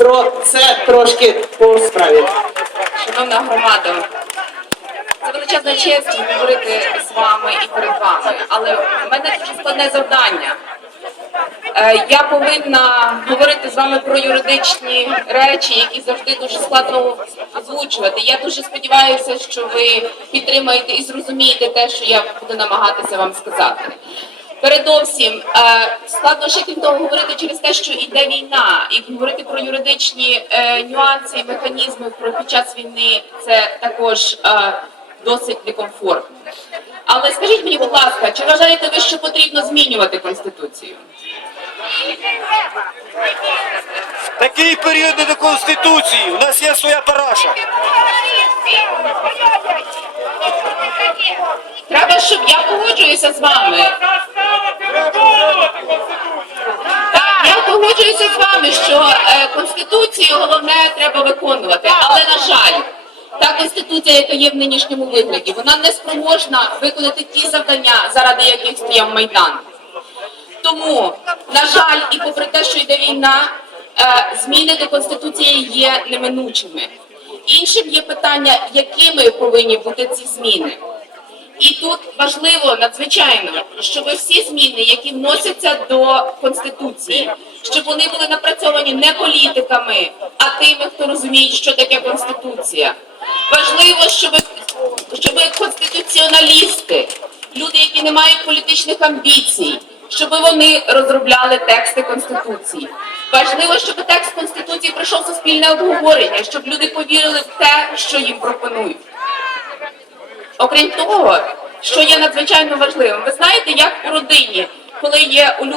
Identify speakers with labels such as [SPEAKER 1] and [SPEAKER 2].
[SPEAKER 1] про це трошки по справі.
[SPEAKER 2] Шановна громада, це величезна честь говорити з вами і перед вами, але в мене дуже складне завдання. Е, Я повинна говорити з вами про юридичні речі, які завжди дуже складно озвучувати. Я дуже сподіваюся, що ви підтримаєте і зрозумієте те, що я буду намагатися вам сказати. Передовсім е, складно ще крім того говорити через те, що йде війна, і говорити про юридичні е, нюанси і механізми про під час війни це також е, досить некомфортно. Але скажіть мені, будь ласка, чи вважаєте ви, що потрібно змінювати конституцію?
[SPEAKER 3] Такий період не до Конституції. У нас є своя параша.
[SPEAKER 2] Треба, щоб я погоджуюся з вами. Так, я погоджуюся з вами, що е, конституцію головне треба виконувати. Але на жаль, та конституція, яка є в нинішньому вигляді, вона не спроможна виконати ті завдання, заради яких стояв майдан. Тому, на жаль, і попри те, що йде війна, е, зміни до конституції є неминучими. Іншим є питання, якими повинні бути ці зміни. І тут важливо надзвичайно, щоб всі зміни, які вносяться до конституції, щоб вони були напрацьовані не політиками, а тими, хто розуміє, що таке конституція. Важливо, щоб, щоб конституціоналісти, люди, які не мають політичних амбіцій, щоб вони розробляли тексти конституції. Важливо, щоб текст конституції пройшов суспільне обговорення, щоб люди повірили в те, що їм пропонують. Окрім того, що є надзвичайно важливим, ви знаєте, як у родині, коли є улюблені